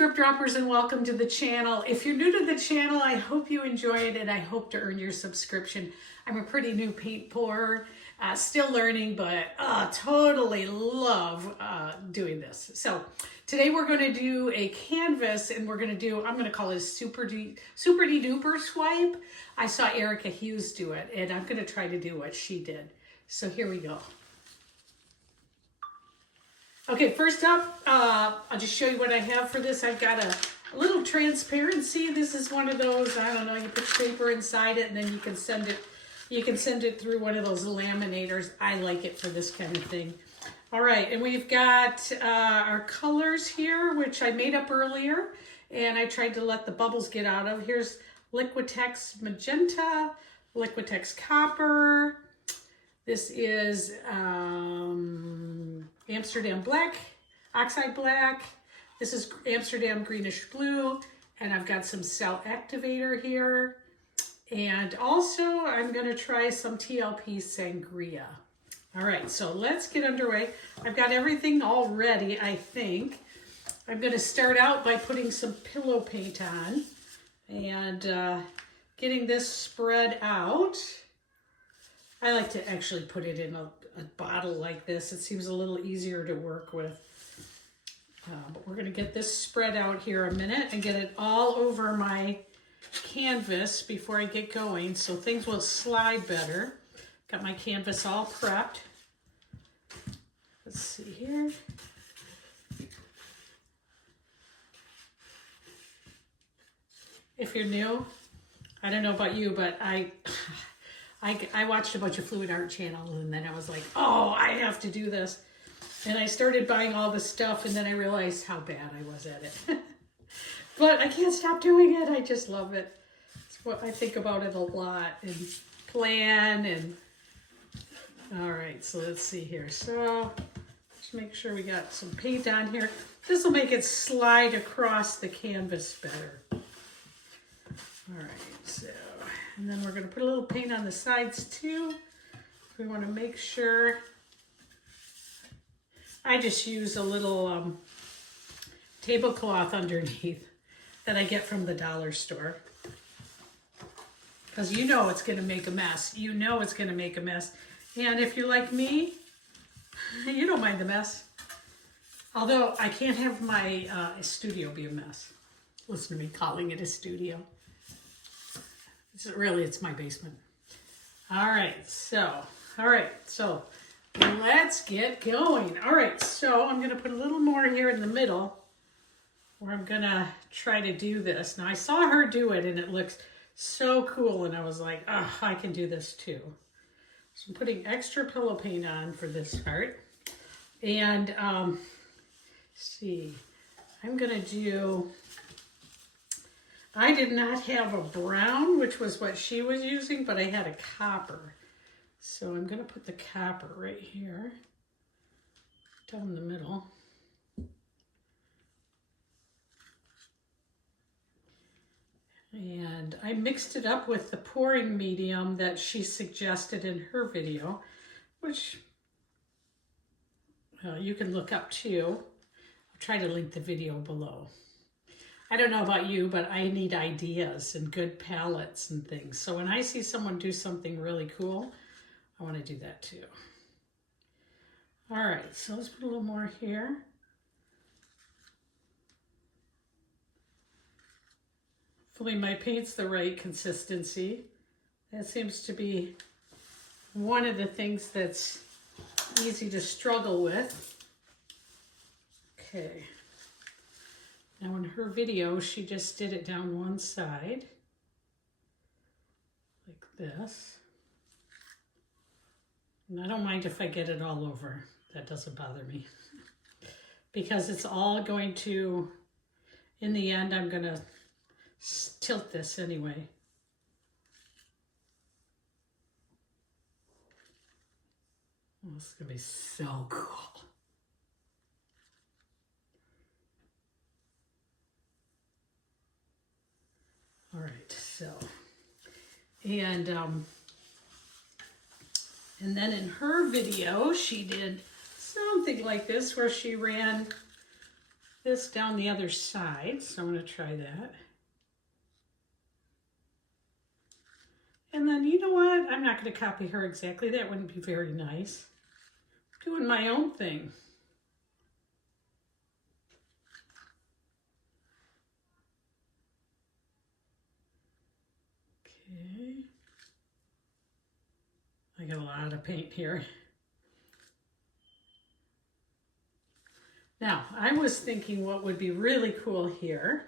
Drip Droppers, and welcome to the channel. If you're new to the channel, I hope you enjoy it and I hope to earn your subscription. I'm a pretty new paint pourer, still learning, but totally love doing this. So today we're going to do a canvas, and I'm going to call it a super duper swipe. I saw Erica Hughes do it, and I'm going to try to do what she did. So here we go. Okay, first up, I'll just show you what I have for this. I've got a little transparency. This is one of those, I don't know, you put paper inside it and then you can send it through one of those laminators. I like it for this kind of thing. All right, and we've got our colors here, which I made up earlier, and I tried to let the bubbles get out of. Here's Liquitex Magenta, Liquitex Copper. This is Amsterdam Black, Oxide Black. This is Amsterdam Greenish Blue, and I've got some cell activator here. And also I'm gonna try some TLP Sangria. All right, so let's get underway. I've got everything all ready, I think. I'm gonna start out by putting some pillow paint on and getting this spread out. I like to actually put it in a bottle like this. It seems a little easier to work with. But we're gonna get this spread out here a minute and get it all over my canvas before I get going, so things will slide better. Got my canvas all prepped. Let's see here. If you're new, I don't know about you, but I watched a bunch of fluid art channels, and then I was like, oh, I have to do this. And I started buying all the stuff, and then I realized how bad I was at it. But I can't stop doing it. I just love it. It's what I think about it a lot and plan. And all right, so let's see here. So just make sure we got some paint on here. This will make it slide across the canvas better. All right, so, and then we're going to put a little paint on the sides too. We want to make sure. I just use a little tablecloth underneath that I get from the dollar store. Because you know it's going to make a mess. You know it's going to make a mess. And if you're like me, you don't mind the mess. Although I can't have my studio be a mess. Listen to me calling it a studio. It's my basement. All right, so let's get going. All right, so I'm gonna put a little more here in the middle where I'm gonna try to do this. Now I saw her do it and it looks so cool, and I was like, oh, I can do this too. So I'm putting extra pillow paint on for this part. And see, I'm gonna do, I did not have a brown, which was what she was using, but I had a copper. So I'm going to put the copper right here, down the middle. And I mixed it up with the pouring medium that she suggested in her video, which you can look up too. I'll try to link the video below. I don't know about you, but I need ideas and good palettes and things. So when I see someone do something really cool, I want to do that too. All right, so let's put a little more here. Hopefully my paint's the right consistency. That seems to be one of the things that's easy to struggle with. Okay. Now in her video, she just did it down one side, like this. And I don't mind if I get it all over. That doesn't bother me. Because it's all going to, in the end, I'm going to tilt this anyway. Oh, this is going to be so cool. All right, so, and then in her video, she did something like this where she ran this down the other side, so I'm going to try that. And then, you know what? I'm not going to copy her exactly. That wouldn't be very nice. I'm doing my own thing. Okay. I got a lot of paint here. Now, I was thinking what would be really cool here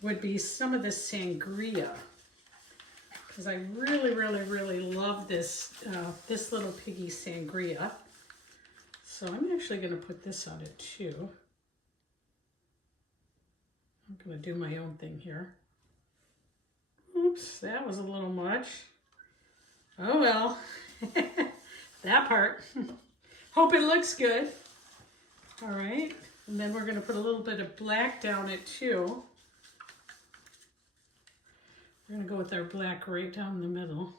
would be some of this sangria. Because I really, really, really love this, this little piggy sangria. So I'm actually going to put this on it too. I'm going to do my own thing here. Oops, that was a little much. Oh well, that part. Hope it looks good. All right, and then we're going to put a little bit of black down it too. We're going to go with our black right down the middle.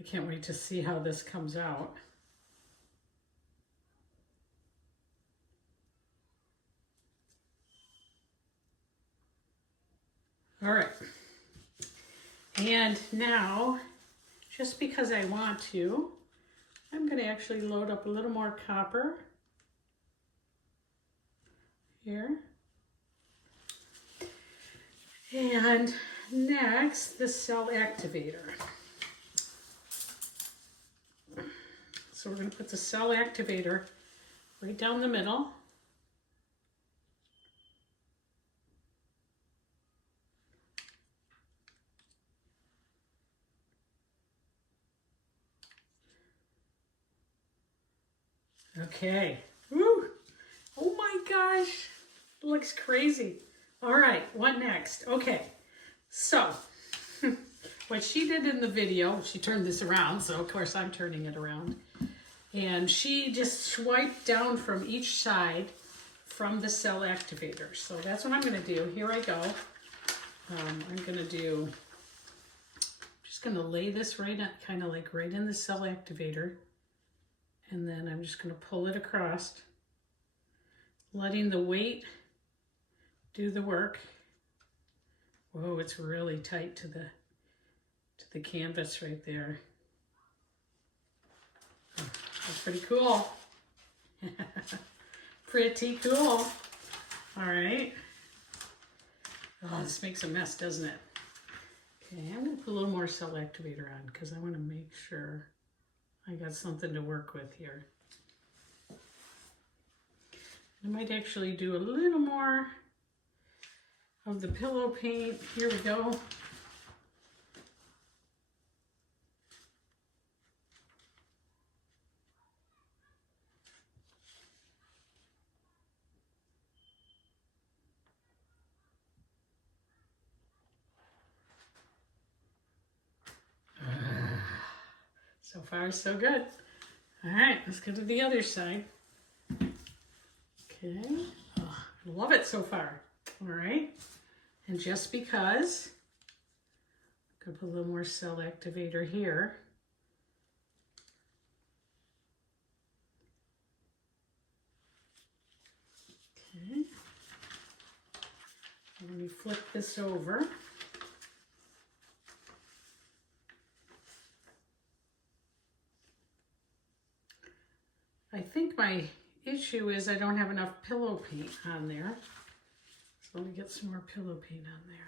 I can't wait to see how this comes out. All right, and now, just because I want to, I'm going to actually load up a little more copper here. And next, the cell activator. So we're going to put the cell activator right down the middle. Okay. Woo! Oh my gosh, it looks crazy. All right, what next? Okay, so what she did in the video, she turned this around, so of course I'm turning it around. And she just swiped down from each side from the cell activator. So that's what I'm going to do. Here I go. I'm going to do, just going to lay this right, kind of like right in the cell activator. And then I'm just going to pull it across, letting the weight do the work. Whoa, it's really tight to the canvas right there. Oh, that's pretty cool. Pretty cool. All right. Oh, this makes a mess, doesn't it? Okay, I'm going to put a little more cell activator on because I want to make sure I got something to work with here. I might actually do a little more of the pillow paint. Here we go. So far, so good. All right, let's go to the other side. Okay, oh, I love it so far. All right, and just because, I'm gonna put a little more cell activator here. Okay, let me flip this over. I think my issue is I don't have enough pillow paint on there. So let me get some more pillow paint on there.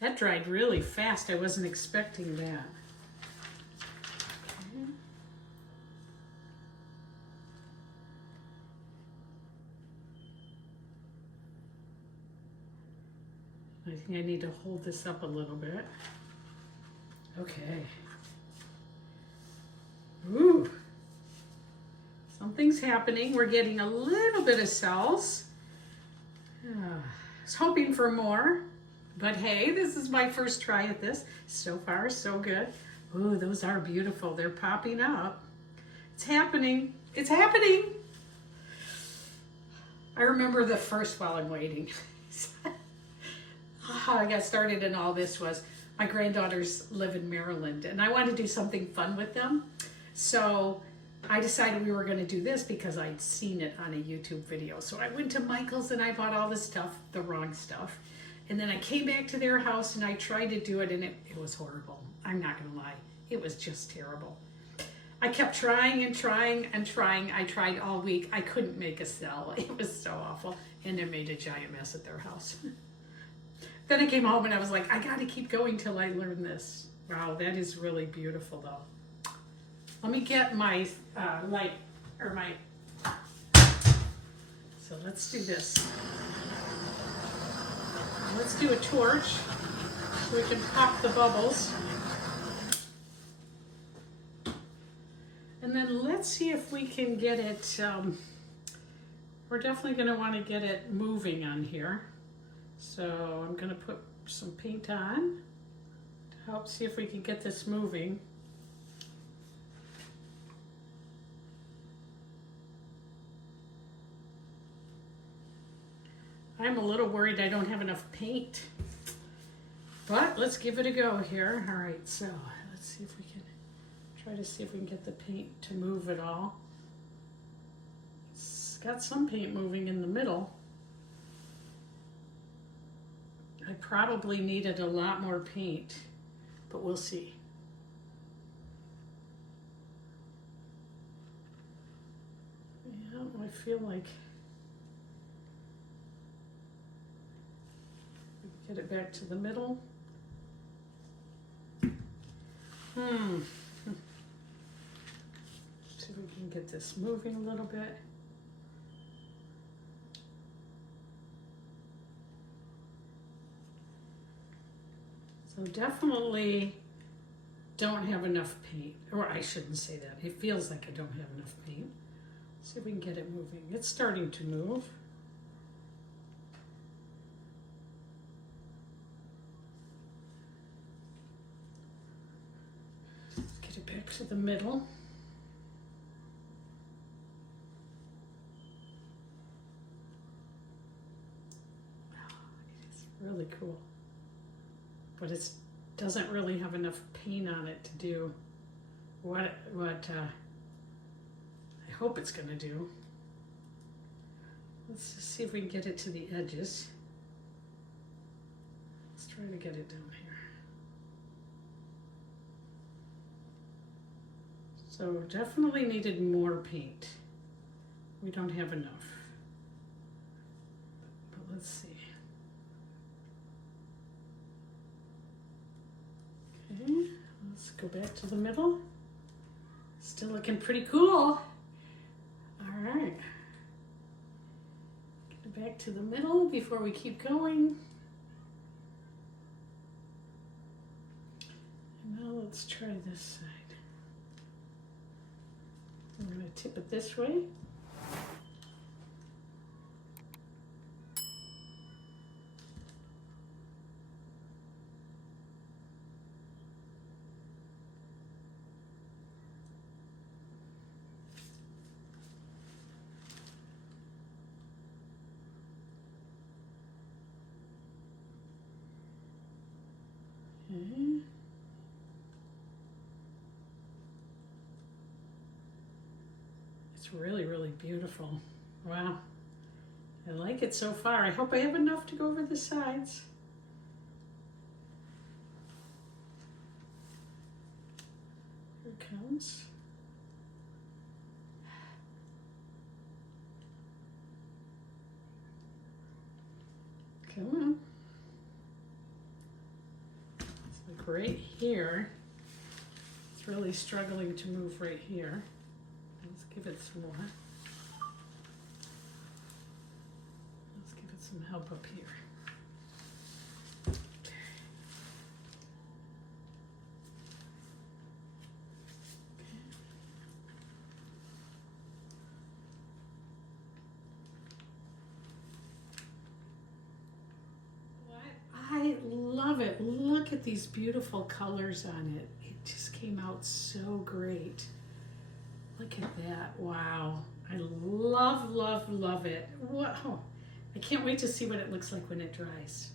That dried really fast. I wasn't expecting that. Okay. I think I need to hold this up a little bit. Okay. Ooh. Something's happening. We're getting a little bit of cells. I was hoping for more, but hey, this is my first try at this. So far, so good. Ooh, those are beautiful. They're popping up. It's happening. It's happening. I remember the first while I'm waiting. How I got started in all this was, My granddaughters live in Maryland, and I wanted to do something fun with them. So I decided we were going to do this because I'd seen it on a YouTube video. So I went to Michael's and I bought all this stuff, the wrong stuff. And then I came back to their house and I tried to do it, and it was horrible. I'm not going to lie. It was just terrible. I kept trying and trying and trying. I tried all week. I couldn't make a cell. It was so awful. And it made a giant mess at their house. Then I came home and I was like, I got to keep going till I learn this. Wow, that is really beautiful though. Let me get my light, or my, so let's do this. Let's do a torch so we can pop the bubbles. And then let's see if we can get it, we're definitely going to want to get it moving on here. So I'm going to put some paint on to help see if we can get this moving. I'm a little worried I don't have enough paint, but let's give it a go here. All right, so let's see if we can try to see if we can get the paint to move at all. It's got some paint moving in the middle. I probably needed a lot more paint, but we'll see. Yeah, I feel like get it back to the middle. See if we can get this moving a little bit. So definitely don't have enough paint, or I shouldn't say that. It feels like I don't have enough paint. Let's see if we can get it moving. It's starting to move. Let's get it back to the middle. Oh, it is really cool. But it doesn't really have enough paint on it to do what I hope it's going to do. Let's just see if we can get it to the edges. Let's try to get it down here. So definitely needed more paint. We don't have enough. But let's see. Okay, let's go back to the middle. Still looking pretty cool. All right. Get it back to the middle before we keep going. And now let's try this side. I'm going to tip it this way. Okay. It's really, really beautiful. Wow. I like it so far. I hope I have enough to go over the sides. Here it comes. Come on. It's like right here. It's really struggling to move right here. Let's give it some more. Let's give it some help up here. I love it. Look at these beautiful colors on it. It just came out so great. Look at that. Wow. I love, love, love it. Wow. I can't wait to see what it looks like when it dries.